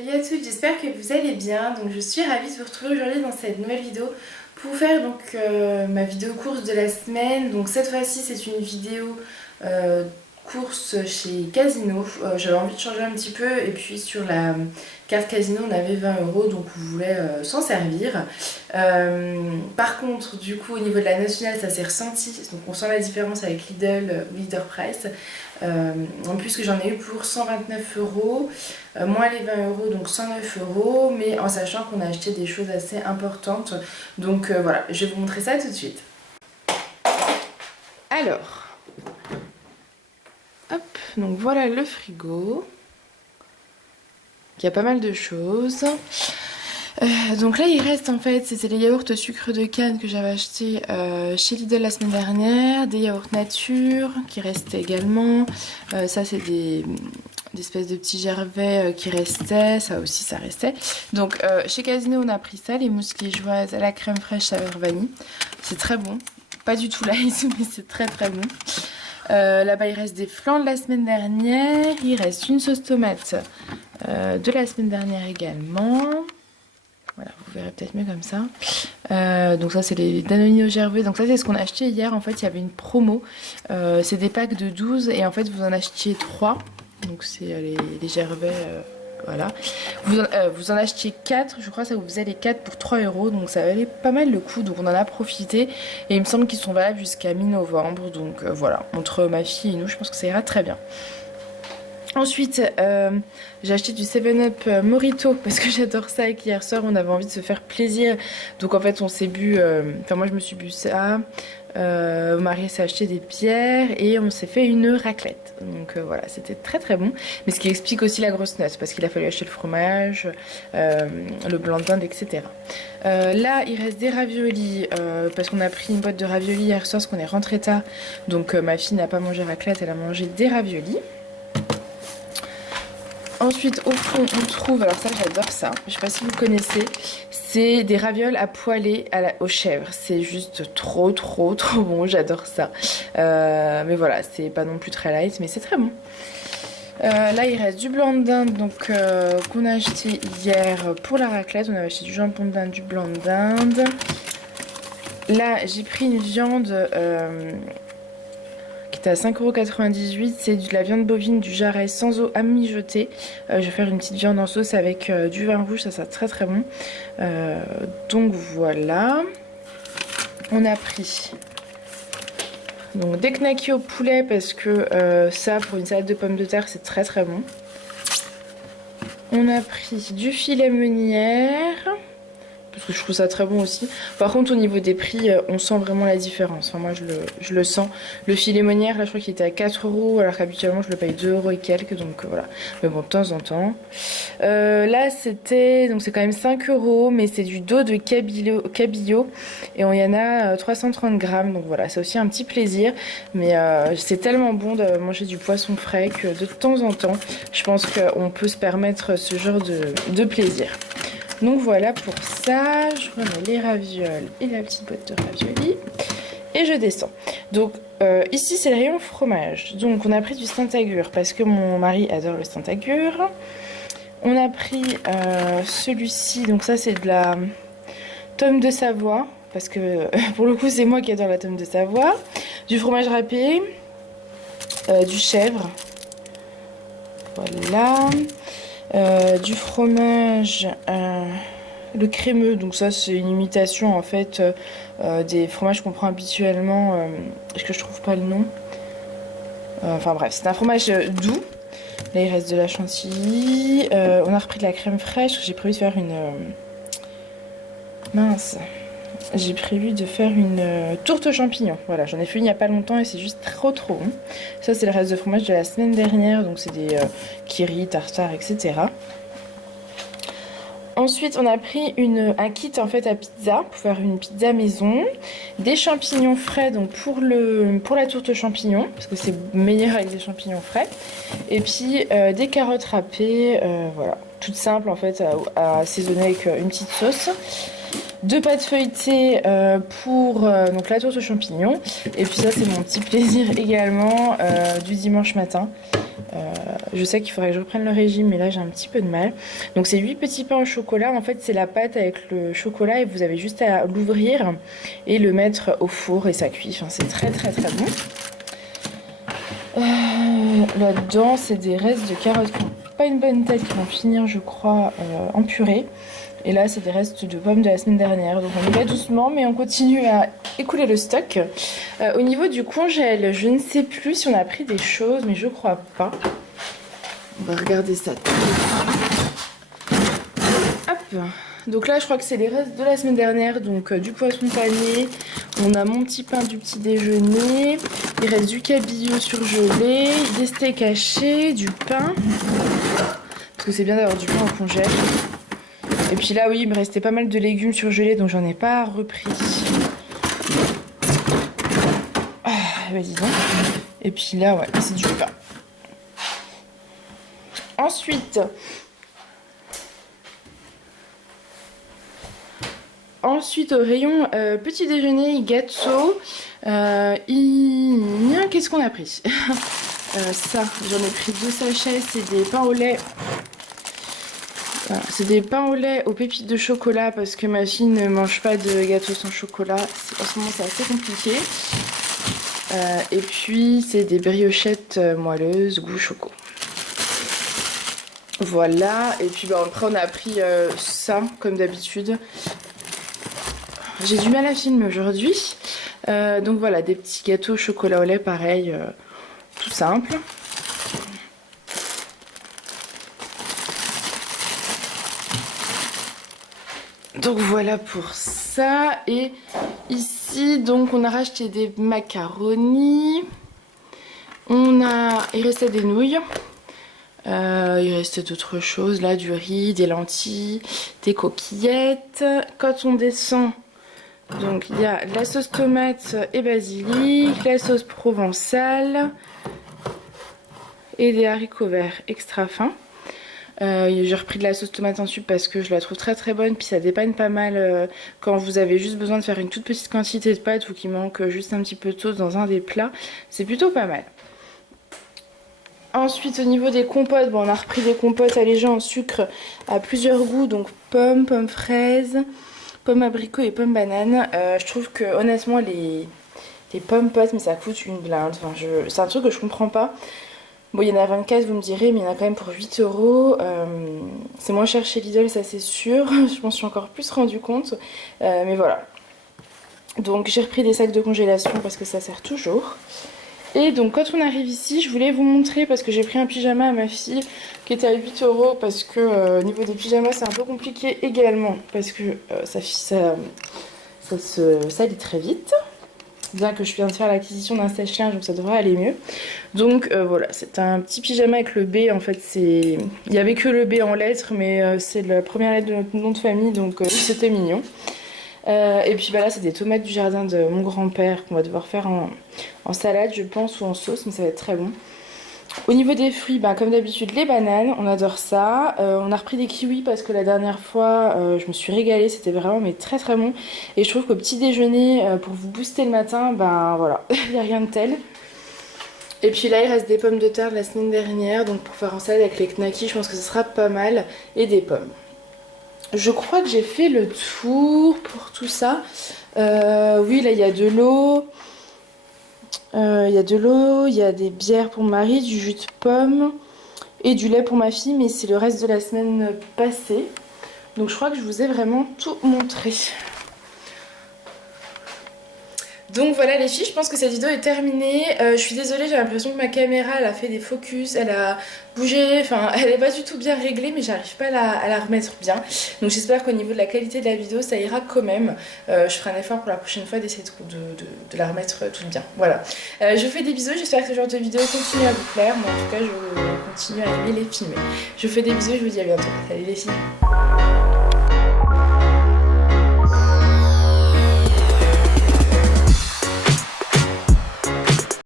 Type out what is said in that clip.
Salut à tous, j'espère que vous allez bien. Donc je suis ravie de vous retrouver aujourd'hui dans cette nouvelle vidéo pour vous faire ma vidéo course de la semaine. Donc cette fois-ci c'est une vidéo course chez Casino. J'avais envie de changer un petit peu et puis sur la carte Casino on avait 20 € donc on voulait s'en servir. Par contre du coup au niveau de la nationale ça s'est ressenti, donc on sent la différence avec Lidl ou Leader Price. En plus que j'en ai eu pour 129 €, moins les 20 € donc 109 €, mais en sachant qu'on a acheté des choses assez importantes. Donc voilà, je vais vous montrer ça tout de suite. Alors, hop, donc voilà le frigo. Il y a pas mal de choses. Donc là il reste en fait, c'était les yaourts au sucre de canne que j'avais acheté chez Lidl la semaine dernière, des yaourts nature qui restaient également, ça c'est des espèces de petits gervais qui restaient, ça aussi ça restait. Donc chez Casino on a pris ça, les mousses liégeoises à la crème fraîche saveur vanille, c'est très bon, pas du tout light mais c'est très très bon. Là-bas il reste des flancs de la semaine dernière, il reste une sauce tomate de la semaine dernière également. Voilà, vous verrez peut-être mieux comme ça. Donc ça c'est les Danoni au gervais. Donc ça c'est ce qu'on a acheté hier. En fait il y avait une promo. C'est des packs de 12 et en fait vous en achetiez 3. Donc c'est les gervais. Voilà. Vous en achetiez 4. Je crois que ça vous faisait les 4 pour 3 €. Donc ça valait pas mal le coup. Donc on en a profité. Et il me semble qu'ils sont valables jusqu'à mi-novembre. Donc voilà. Entre ma fille et nous, je pense que ça ira très bien. Ensuite, j'ai acheté du 7-Up Morito parce que j'adore ça et qu'hier soir on avait envie de se faire plaisir. Donc en fait on s'est bu, enfin moi je me suis bu ça, mon mari s'est acheté des bières et on s'est fait une raclette. Donc voilà, c'était très très bon. Mais ce qui explique aussi la grosse note parce qu'il a fallu acheter le fromage, le blanc de dinde, etc. Là il reste des raviolis parce qu'on a pris une boîte de raviolis hier soir parce qu'on est rentré tard. Donc ma fille n'a pas mangé raclette, elle a mangé des raviolis. Ensuite au fond on trouve, alors ça j'adore ça, je sais pas si vous connaissez, c'est des ravioles à poêler aux chèvres. C'est juste trop bon, j'adore ça. Mais voilà, c'est pas non plus très light mais c'est très bon. Là il reste du blanc de dinde donc qu'on a acheté hier pour la raclette. On avait acheté du jambon de dinde, du blanc de dinde. Là j'ai pris une viande à 5,98 €, c'est de la viande bovine du Jarret sans eau à mijoter. Je vais faire une petite viande en sauce avec du vin rouge, ça sera très très bon. Donc voilà. On a pris donc des knackis au poulet parce que ça pour une salade de pommes de terre c'est très très bon. On a pris du filet meunière parce que je trouve ça très bon aussi. Par contre au niveau des prix on sent vraiment la différence, enfin, moi je le sens. Le filet meunière là je crois qu'il était à 4 € alors qu'habituellement je le paye 2 € et quelques, donc voilà. Mais bon de temps en temps. Là c'était, donc c'est quand même 5 € mais c'est du dos de cabillaud et il y en a 330 grammes, donc voilà, c'est aussi un petit plaisir. Mais c'est tellement bon de manger du poisson frais que de temps en temps je pense qu'on peut se permettre ce genre de plaisir. Donc voilà pour ça, je remets les ravioles et la petite boîte de raviolis et je descends. Donc ici c'est le rayon fromage. Donc on a pris du Saint-Agur parce que mon mari adore le Saint-Agur. On a pris celui-ci, donc ça c'est de la tome de Savoie parce que pour le coup c'est moi qui adore la tome de Savoie. Du fromage râpé, du chèvre, voilà. Du fromage le crémeux, donc ça c'est une imitation en fait des fromages qu'on prend habituellement, est-ce que je trouve pas le nom, enfin bref c'est un fromage doux. Là il reste de la chantilly, on a repris de la crème fraîche. J'ai prévu de faire j'ai prévu de faire une tourte aux champignons. Voilà, j'en ai fait une il n'y a pas longtemps et c'est juste trop bon. Ça c'est le reste de fromage de la semaine dernière, donc c'est des kiri, tartare, etc. Ensuite on a pris un kit en fait à pizza pour faire une pizza maison, des champignons frais donc pour la tourte aux champignons parce que c'est meilleur avec des champignons frais, et puis des carottes râpées, voilà, toutes simples en fait à assaisonner avec une petite sauce. 2 pâtes feuilletées pour donc la tourte aux champignons. Et puis ça c'est mon petit plaisir également du dimanche matin. Je sais qu'il faudrait que je reprenne le régime, mais là j'ai un petit peu de mal. Donc c'est 8 petits pains au chocolat. En fait, c'est la pâte avec le chocolat et vous avez juste à l'ouvrir et le mettre au four et ça cuit. Enfin, c'est très très très bon. Là-dedans, c'est des restes de carottes qui n'ont pas une bonne tête, qui vont finir, je crois, en purée. Et là, c'est des restes de pommes de la semaine dernière. Donc on y va doucement, mais on continue à écouler le stock. Au niveau du congèle, je ne sais plus si on a pris des choses, mais je crois pas. On va regarder ça tout de suite. Hop. Donc là, je crois que c'est les restes de la semaine dernière. Donc du poisson pané. On a mon petit pain du petit déjeuner. Il reste du cabillaud surgelé, des steaks hachés, du pain. Parce que c'est bien d'avoir du pain au congèle. Et puis là, oui, il me restait pas mal de légumes surgelés, donc j'en ai pas repris. Ah, vas-y donc. Et puis là, ouais, c'est du pain. Ensuite, au rayon petit déjeuner, gâteau, qu'est-ce qu'on a pris? Ça, j'en ai pris 2 sachets, c'est des pains au lait. Voilà, c'est des pains au lait aux pépites de chocolat parce que ma fille ne mange pas de gâteau sans chocolat. En ce moment, c'est assez compliqué. Et puis, c'est des briochettes moelleuses goût choco. Voilà. Et puis, après, on a pris ça, comme d'habitude. J'ai du mal à filmer aujourd'hui. Donc voilà, des petits gâteaux au chocolat au lait, pareil, tout simple. Donc voilà pour ça. Et ici, donc on a racheté des macaronis. Il restait des nouilles. Il restait d'autres choses là, du riz, des lentilles, des coquillettes. Quand on descend, donc il y a la sauce tomate et basilic, la sauce provençale et des haricots verts extra fins. J'ai repris de la sauce tomate en tube parce que je la trouve très très bonne, puis ça dépanne pas mal quand vous avez juste besoin de faire une toute petite quantité de pâtes ou qu'il manque juste un petit peu de sauce dans un des plats, c'est plutôt pas mal. Ensuite, au niveau des compotes, on a repris des compotes allégées en sucre à plusieurs goûts, donc pommes, pommes fraises, pommes abricots et pommes bananes. Je trouve que honnêtement les pommes potes, mais ça coûte une blinde, enfin, c'est un truc que je comprends pas. Bon, il y en a 24, vous me direz, mais il y en a quand même pour 8 euros. C'est moins cher chez Lidl, ça c'est sûr. Je m'en suis encore plus rendu compte. Mais voilà. Donc j'ai repris des sacs de congélation parce que ça sert toujours. Et donc quand on arrive ici, je voulais vous montrer parce que j'ai pris un pyjama à ma fille qui était à 8 euros parce que au niveau des pyjamas c'est un peu compliqué également parce que ça se salit très vite. Bien que je viens de faire l'acquisition d'un sèche-linge, donc ça devrait aller mieux. Donc voilà, c'est un petit pyjama avec le B. En fait, il n'y avait que le B en lettres, mais c'est la première lettre de notre nom de famille, donc c'était mignon. Et puis là, c'est des tomates du jardin de mon grand-père qu'on va devoir faire en salade, je pense, ou en sauce, mais ça va être très bon. Au niveau des fruits, comme d'habitude, les bananes, on adore ça. On a repris des kiwis parce que la dernière fois, je me suis régalée, c'était vraiment mais très très bon. Et je trouve qu'au petit déjeuner, pour vous booster le matin, voilà, il n'y a rien de tel. Et puis là, il reste des pommes de terre de la semaine dernière, donc pour faire en salade avec les knackis, je pense que ce sera pas mal. Et des pommes. Je crois que j'ai fait le tour pour tout ça. Oui, là, il y a de l'eau. Il y a des bières pour mon mari, du jus de pomme et du lait pour ma fille, mais c'est le reste de la semaine passée. Donc je crois que je vous ai vraiment tout montré. Donc voilà les filles, je pense que cette vidéo est terminée. Je suis désolée, j'ai l'impression que ma caméra elle a fait des focus, elle a bougé, enfin elle n'est pas du tout bien réglée, mais j'arrive pas à la remettre bien. Donc j'espère qu'au niveau de la qualité de la vidéo ça ira quand même. Je ferai un effort pour la prochaine fois d'essayer de la remettre toute bien. Voilà. Je vous fais des bisous, j'espère que ce genre de vidéo continue à vous plaire. Moi en tout cas je continue à aimer les filmer. Je vous fais des bisous et je vous dis à bientôt. Salut les filles.